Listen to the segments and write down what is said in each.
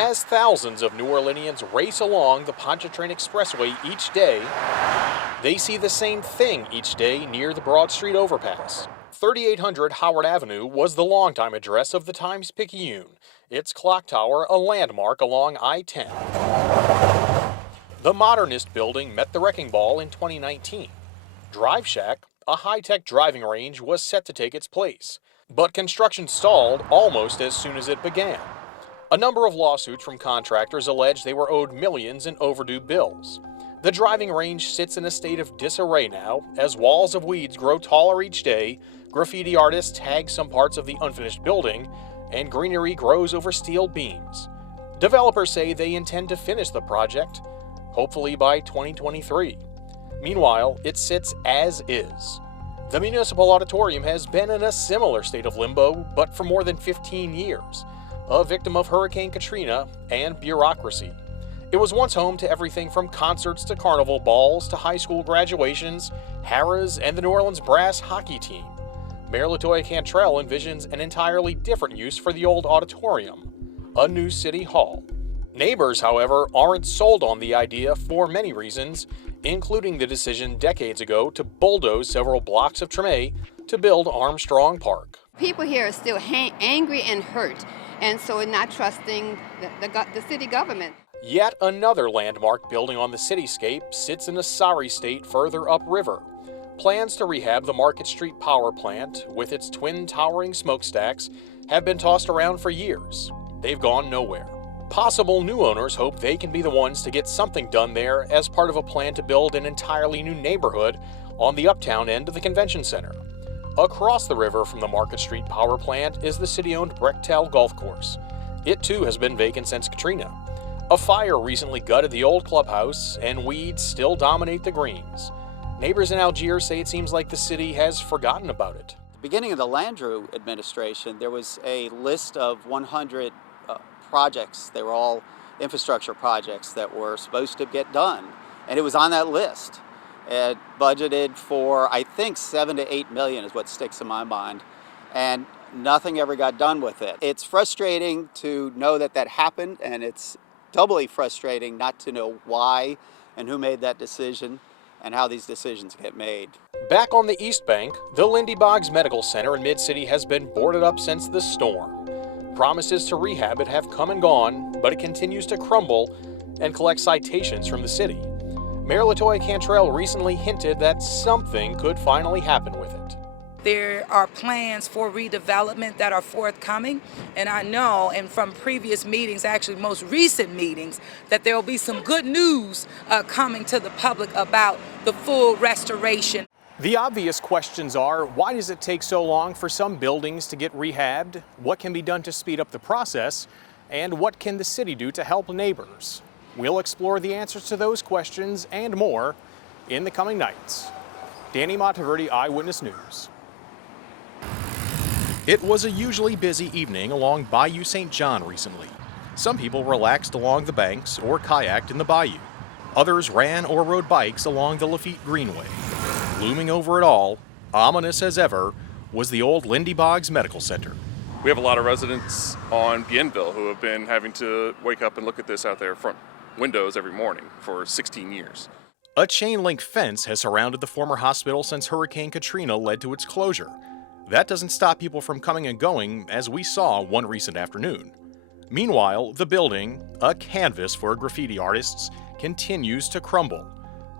As thousands of New Orleanians race along the Pontchartrain Expressway each day, they see the same thing each day near the Broad Street overpass. 3800 Howard Avenue was the longtime address of the Times-Picayune, its clock tower a landmark along I-10. The modernist building met the wrecking ball in 2019. Drive Shack, a high-tech driving range, was set to take its place, but construction stalled almost as soon as it began. A number of lawsuits from contractors allege they were owed millions in overdue bills. The driving range sits in a state of disarray now, as walls of weeds grow taller each day, graffiti artists tag some parts of the unfinished building, and greenery grows over steel beams. Developers say they intend to finish the project, hopefully by 2023. Meanwhile, it sits as is. The Municipal Auditorium has been in a similar state of limbo, but for more than 15 years, a victim of Hurricane Katrina and bureaucracy. It was once home to everything from concerts to carnival balls to high school graduations, Harrah's, and the New Orleans brass hockey team. Mayor LaToya Cantrell envisions an entirely different use for the old auditorium, a new city hall. Neighbors, however, aren't sold on the idea for many reasons, including the decision decades ago to bulldoze several blocks of Treme to build Armstrong Park. People here are still angry and hurt, and so not trusting the city government. Yet another landmark building on the cityscape sits in a sorry state further upriver. Plans to rehab the Market Street power plant, with its twin towering smokestacks, have been tossed around for years. They've gone nowhere. Possible new owners hope they can be the ones to get something done there as part of a plan to build an entirely new neighborhood on the uptown end of the convention center. Across the river from the Market Street power plant is the city-owned Brechtel Golf Course. It too has been vacant since Katrina. A fire recently gutted the old clubhouse, and weeds still dominate the greens. Neighbors in Algiers say it seems like the city has forgotten about it. At the beginning of the Landrieu administration, there was a list of 100 projects. They were all infrastructure projects that were supposed to get done, and it was on that list. It budgeted for, I think, 7 to 8 million is what sticks in my mind, and nothing ever got done with it. It's frustrating to know that that happened, and it's doubly frustrating not to know why and who made that decision and how these decisions get made. Back on the East Bank, the Lindy Boggs Medical Center in Mid-City has been boarded up since the storm. Promises to rehab it have come and gone, but it continues to crumble and collect citations from the city. Mayor LaToya Cantrell recently hinted that something could finally happen with it. There are plans for redevelopment that are forthcoming, and I know, and from previous meetings, actually most recent meetings, that there will be some good news coming to the public about the full restoration. The obvious questions are, why does it take so long for some buildings to get rehabbed? What can be done to speed up the process? And what can the city do to help neighbors? We'll explore the answers to those questions and more in the coming nights. Danny Monteverde, Eyewitness News. It was a usually busy evening along Bayou St. John recently. Some people relaxed along the banks or kayaked in the bayou. Others ran or rode bikes along the Lafitte Greenway. Looming over it all, ominous as ever, was the old Lindy Boggs Medical Center. We have a lot of residents on Bienville who have been having to wake up and look at this out their front windows every morning for 16 years. A chain-link fence has surrounded the former hospital since Hurricane Katrina led to its closure. That doesn't stop people from coming and going, as we saw one recent afternoon. Meanwhile, the building, a canvas for graffiti artists, continues to crumble.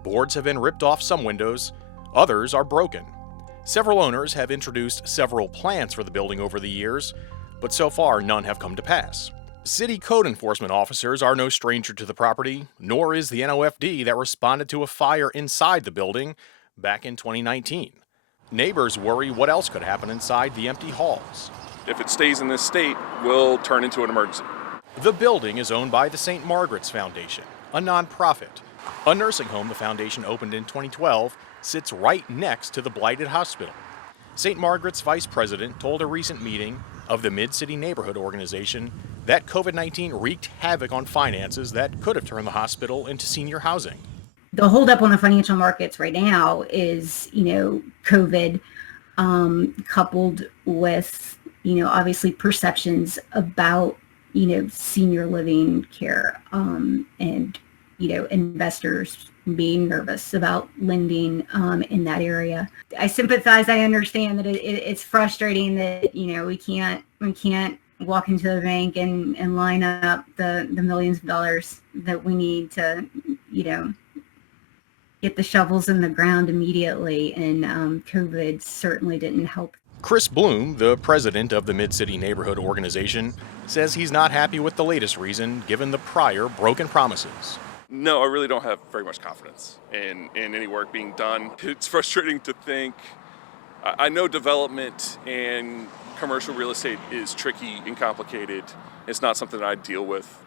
Boards have been ripped off some windows, others are broken. Several owners have introduced several plans for the building over the years, but so far none have come to pass. City code enforcement officers are no stranger to the property, nor is the NOFD that responded to a fire inside the building back in 2019. Neighbors worry what else could happen inside the empty halls. If it stays in this state, we'll turn into an emergency. The building is owned by the St. Margaret's Foundation, a nonprofit. A nursing home the foundation opened in 2012 sits right next to the blighted hospital. St. Margaret's vice president told a recent meeting of the Mid-City Neighborhood Organization that COVID-19 wreaked havoc on finances that could have turned the hospital into senior housing. The holdup on the financial markets right now is, COVID, coupled with, obviously perceptions about senior living care, and, investors being nervous about lending in that area. I sympathize. I understand that it's frustrating that, we can't walk into the bank and line up the millions of dollars that we need to, get the shovels in the ground immediately. And COVID certainly didn't help. Chris Bloom, the president of the Mid-City Neighborhood Organization, says he's not happy with the latest reason given the prior broken promises. No, I really don't have very much confidence in any work being done. It's frustrating to think. I know development and commercial real estate is tricky and complicated. It's not something that I deal with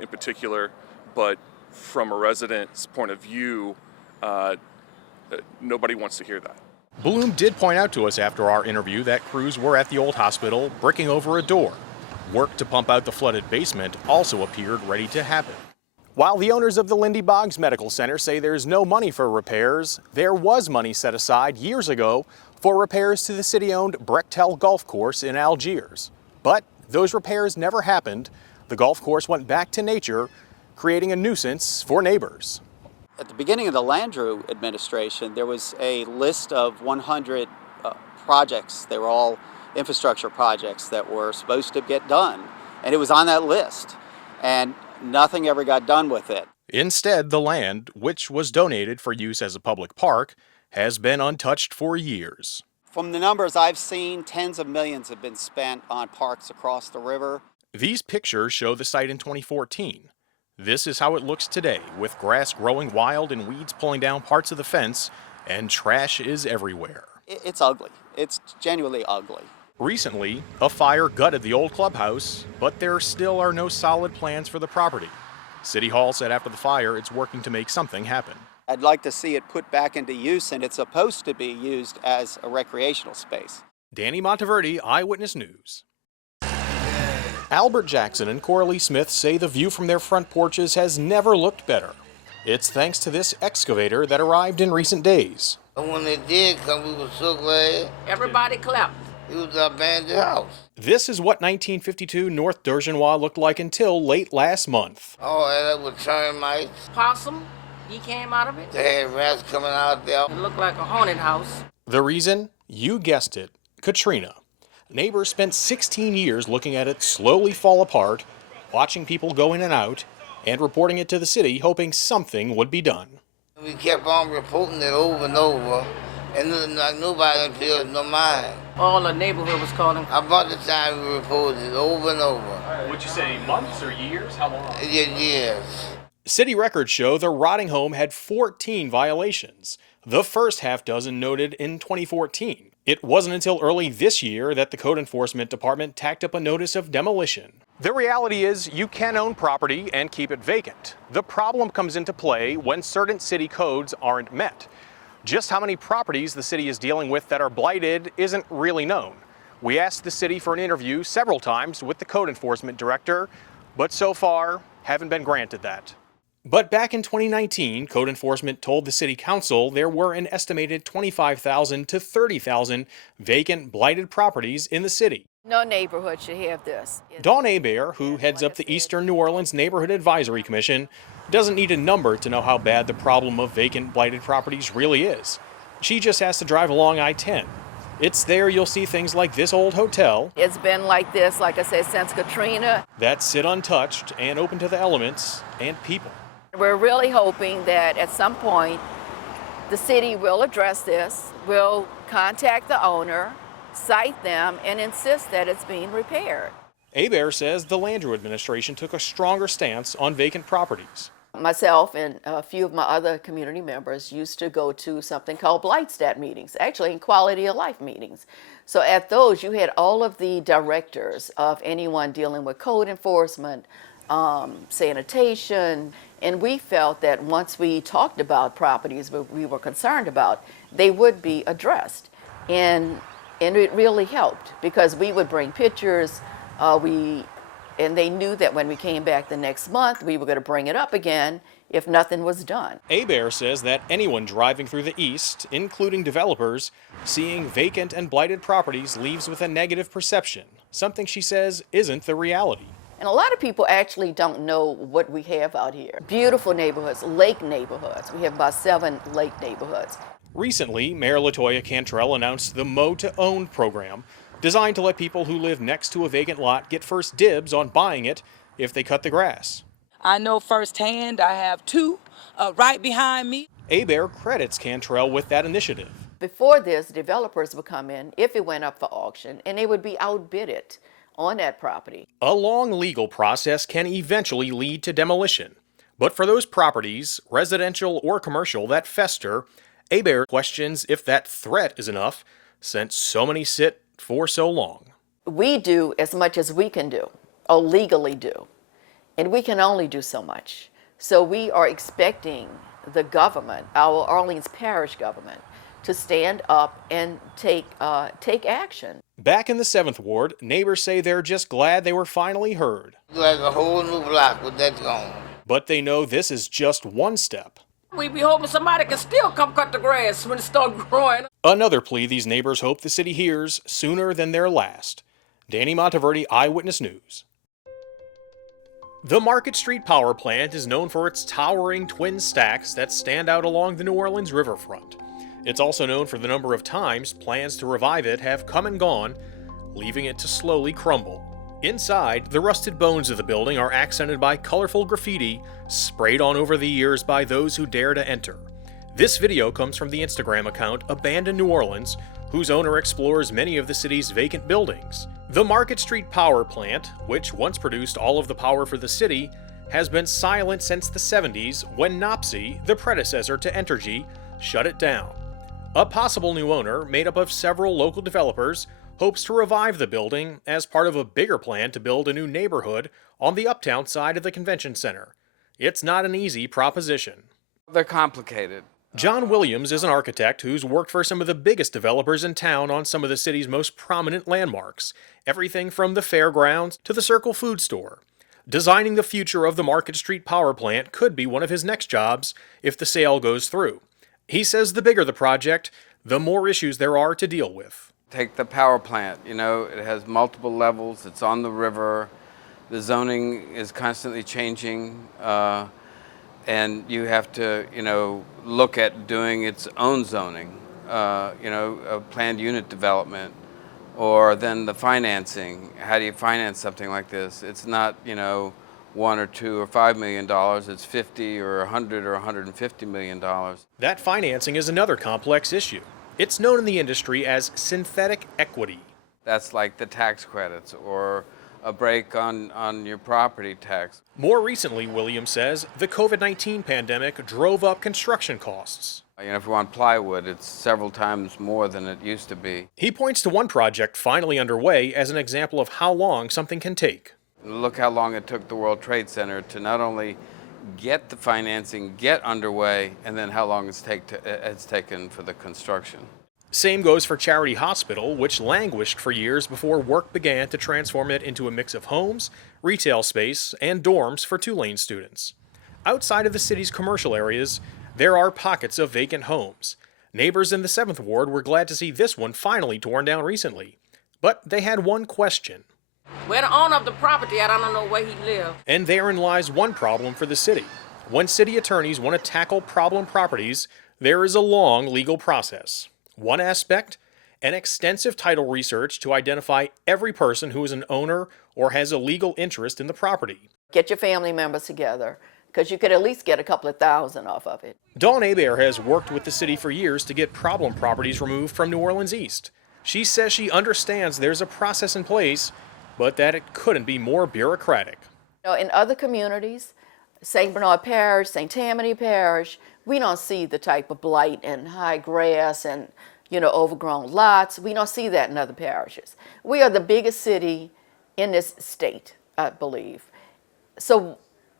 in particular, but from a resident's point of view, nobody wants to hear that. Bloom did point out to us after our interview that crews were at the old hospital bricking over a door. Work to pump out the flooded basement also appeared ready to happen. While the owners of the Lindy Boggs Medical Center say there's no money for repairs, there was money set aside years ago for repairs to the city-owned Brechtel Golf Course in Algiers. But those repairs never happened. The golf course went back to nature, creating a nuisance for neighbors. At the beginning of the Landrieu administration, there was a list of 100 projects. They were all infrastructure projects that were supposed to get done. And it was on that list. And nothing ever got done with it. Instead, the land, which was donated for use as a public park, has been untouched for years. From the numbers I've seen, tens of millions have been spent on parks across the river. These pictures show the site in 2014. This is how it looks today, with grass growing wild and weeds pulling down parts of the fence, and trash is everywhere. It's ugly. It's genuinely ugly. Recently, a fire gutted the old clubhouse, but there still are no solid plans for the property. City Hall said after the fire it's working to make something happen. I'd like to see it put back into use, and it's supposed to be used as a recreational space. Danny Monteverde, Eyewitness News. Albert Jackson and Coralie Smith say the view from their front porches has never looked better. It's thanks to this excavator that arrived in recent days. And when it did come, we were so glad. Everybody clapped. It was our abandoned house. This is what 1952 North Durgeois looked like until late last month. Oh, and that was termites. Possum, he came out of it. They had rats coming out there. It looked like a haunted house. The reason? You guessed it, Katrina. Neighbors spent 16 years looking at it slowly fall apart, watching people go in and out, and reporting it to the city, hoping something would be done. We kept on reporting it over and over, and nobody paid no mind. All the neighborhood was calling. About the time we reported it over and over. Would you say months or years? How long? Years. City records show the rotting home had 14 violations. The first half dozen noted in 2014. It wasn't until early this year that the Code Enforcement Department tacked up a notice of demolition. The reality is you can own property and keep it vacant. The problem comes into play when certain city codes aren't met. Just how many properties the city is dealing with that are blighted isn't really known. We asked the city for an interview several times with the Code Enforcement Director, but so far haven't been granted that. But back in 2019, Code Enforcement told the City Council there were an estimated 25,000 to 30,000 vacant, blighted properties in the city. No neighborhood should have this. Dawn Hebert, who heads up the Eastern New Orleans Neighborhood Advisory Commission, doesn't need a number to know how bad the problem of vacant, blighted properties really is. She just has to drive along I-10. It's there you'll see things like this old hotel. It's been like this, like I said, since Katrina. That sit untouched and open to the elements and people. We're really hoping that at some point the city will address this, will contact the owner, cite them, and insist that it's being repaired. Hebert says the Landrieu administration took a stronger stance on vacant properties. Myself and a few of my other community members used to go to something called Blightstat meetings, actually in quality of life meetings. So at those, you had all of the directors of anyone dealing with code enforcement, sanitation, and we felt that once we talked about properties we were concerned about, they would be addressed. And it really helped because we would bring pictures, and they knew that when we came back the next month, we were going to bring it up again if nothing was done. Hebert says that anyone driving through the East, including developers, seeing vacant and blighted properties leaves with a negative perception, something she says isn't the reality. And a lot of people actually don't know what we have out here. Beautiful neighborhoods, lake neighborhoods. We have about 7 lake neighborhoods. Recently, Mayor LaToya Cantrell announced the Mow to Own program, designed to let people who live next to a vacant lot get first dibs on buying it if they cut the grass. I know firsthand, I have 2 right behind me. Hebert credits Cantrell with that initiative. Before this, developers would come in if it went up for auction, and they would be outbidded on that property. A long legal process can eventually lead to demolition. But for those properties, residential or commercial, that fester, Hebert questions if that threat is enough since so many sit for so long. We do as much as we can do, or legally do, and we can only do so much. So we are expecting the government, our Orleans Parish government, to stand up and take action. Back in the 7th Ward, neighbors say they're just glad they were finally heard. Like a whole new block with that gone. But they know this is just one step. We be hoping somebody can still come cut the grass when it start growing. Another plea these neighbors hope the city hears sooner than their last. Danny Monteverdi, Eyewitness News. The Market Street Power Plant is known for its towering twin stacks that stand out along the New Orleans riverfront. It's also known for the number of times plans to revive it have come and gone, leaving it to slowly crumble. Inside, the rusted bones of the building are accented by colorful graffiti sprayed on over the years by those who dare to enter. This video comes from the Instagram account Abandoned New Orleans, whose owner explores many of the city's vacant buildings. The Market Street Power Plant, which once produced all of the power for the city, has been silent since the 70s when NOPSI, the predecessor to Entergy, shut it down. A possible new owner, made up of several local developers, hopes to revive the building as part of a bigger plan to build a new neighborhood on the uptown side of the convention center. It's not an easy proposition. They're complicated. John Williams is an architect who's worked for some of the biggest developers in town on some of the city's most prominent landmarks, everything from the fairgrounds to the Circle Food Store. Designing the future of the Market Street Power Plant could be one of his next jobs if the sale goes through. He says the bigger the project, the more issues there are to deal with. Take the power plant, it has multiple levels, it's on the river, the zoning is constantly changing, and you have to, look at doing its own zoning, a planned unit development, or then the financing. How do you finance something like this? It's not, $1 or $2 or $5 million, it's 50 or 100 or 150 million dollars. That financing is another complex issue. It's known in the industry as synthetic equity. That's like the tax credits or a break on your property tax. More recently, Williams says, the COVID-19 pandemic drove up construction costs. If you want plywood, it's several times more than it used to be. He points to one project finally underway as an example of how long something can take. Look how long it took the World Trade Center to not only get the financing, get underway, and then how long it's taken for the construction. Same goes for Charity Hospital, which languished for years before work began to transform it into a mix of homes, retail space, and dorms for Tulane students. Outside of the city's commercial areas, there are pockets of vacant homes. Neighbors in the 7th Ward were glad to see this one finally torn down recently. But they had one question. Where the owner of the property at, I don't know where he lives. And therein lies one problem for the city. When city attorneys want to tackle problem properties, there is a long legal process. One aspect, an extensive title research to identify every person who is an owner or has a legal interest in the property. Get your family members together, because you could at least get a couple of thousand off of it. Dawn Hebert has worked with the city for years to get problem properties removed from New Orleans East. She says she understands there's a process in place, but that it couldn't be more bureaucratic. In other communities, St. Bernard Parish, St. Tammany Parish, we don't see the type of blight and high grass and, overgrown lots. We don't see that in other parishes. We are the biggest city in this state, I believe. So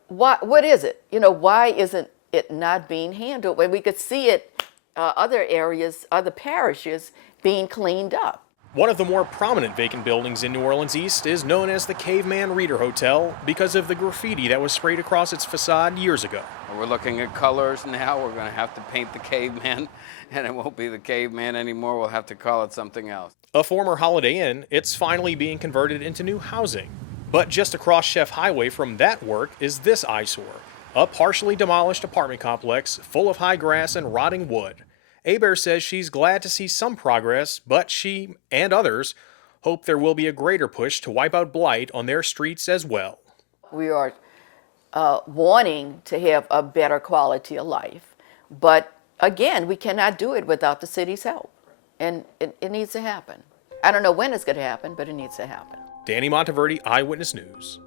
what is it? Why isn't it not being handled when we could see it other areas, other parishes being cleaned up? One of the more prominent vacant buildings in New Orleans East is known as the Caveman Reader Hotel because of the graffiti that was sprayed across its facade years ago. We're looking at colors now. We're going to have to paint the caveman, and it won't be the caveman anymore. We'll have to call it something else. A former Holiday Inn, it's finally being converted into new housing. But just across Chef Highway from that work is this eyesore, a partially demolished apartment complex full of high grass and rotting wood. Abear says she's glad to see some progress, but she and others hope there will be a greater push to wipe out blight on their streets as well. We are wanting to have a better quality of life, but again, we cannot do it without the city's help, and it needs to happen. I don't know when it's going to happen, but it needs to happen. Danny Monteverde, Eyewitness News.